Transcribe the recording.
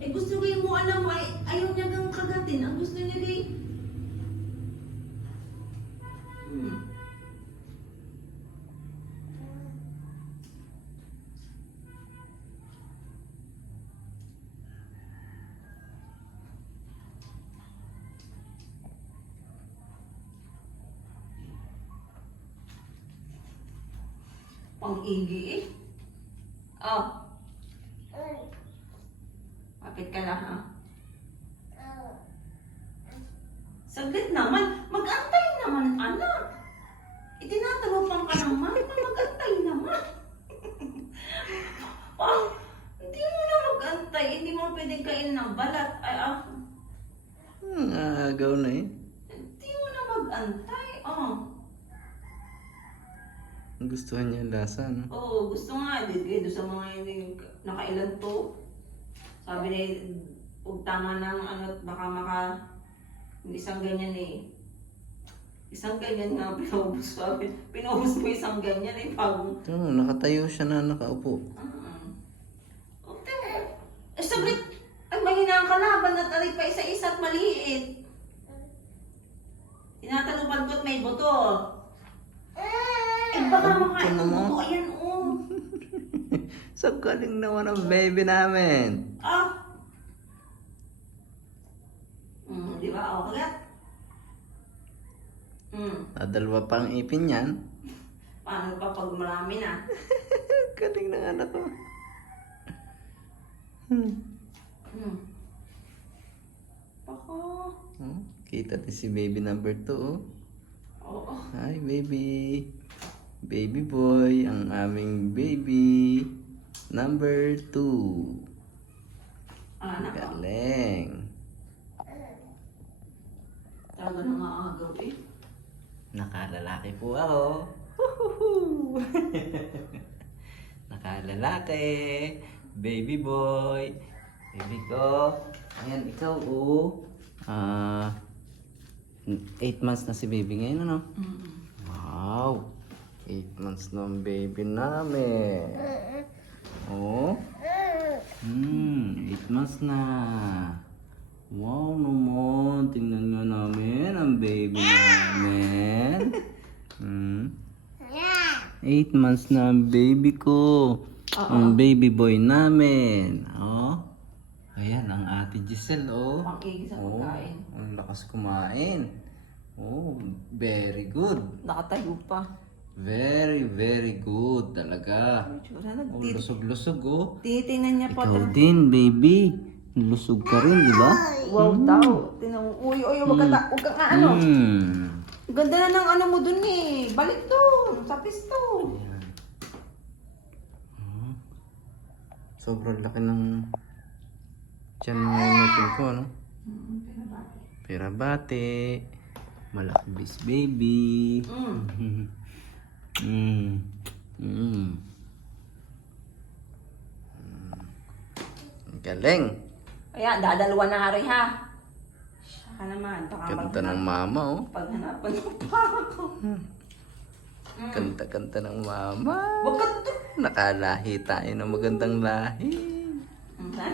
Eh gusto kayo mo alam ay ayaw niya gang kagatin. Ang gusto niya kay pang-igi eh. Oh. Kapit ka lang ha. Saglit naman. Mag-antay naman, anak. Itinatalupan ka ng mama. Mag-antay naman. Hindi mo na mag-antay. Hindi mo pwedeng kain ng balat. Ay, Agaw na eh. Hindi mo na mag-antay. Oh. Gustuhan niya yung lasa, no? Oo, gusto nga. Doon sa mga hindi nakailan to. Sabi na, huwag tama ng ano, baka isang ganyan eh. Isang ganyan nga, pinaubos ko. Pinaubos mo isang ganyan eh, pagong. Ito, nakatayo siya na nakaupo. Okay. Eh, sabrit, ay mahina ang kalaban at aray pa isa-isa at maliit. Tinatalupan ko at may buto. Eh, baka makain ng buto. Ayan, oh. Sa galing naman ang baby namin. Di ba? O, kagat. Dalawa pang ipin yan. Paano pa pag marami na? Galing ng anak ko. Baka. Oh, kita din si baby number 2. Oh. Oo. Hi baby. Baby boy, ang aming baby number 2. Anak ko. Galing. Talaga na nga agaw eh. Nakalalaki po ako. Nakalalaki. Baby boy. Baby ko. Ayan, ikaw oh. 8 months na si baby ngayon, ano? Wow. 8 months na ang baby namin. Oh. 8 months na. Wow naman. Tingnan nga namin ang baby namin. 8 months na ang baby ko. Ang baby boy namin. Oh. Ayan, ang ate Giselle, oh. Pang-igi sa pagkain. Ang lakas kumain. Oh, very good. Nakatayo pa. Very, very good talaga. Sana Oh, lusog-lusog, oh. tinitingnan niya pa. Ikaw din, baby. Lusog ka rin, di ba? Wow daw. Uy, wag ka nga ano. Ganda na ng ano mo dun eh. Balik doon. Sa pisto. Sobrang laki ng tiyan natin ko, ano? Pirabate. Malaki bis baby. Galing. Kaya, dadalawa na nga rin ha. Saka naman. Baka Kanta ng mama, oh. paghanapan mo pa ako. Kanta-kanta ng mama. Wag ka Nakalahi tayo ng magandang lahi. Ha?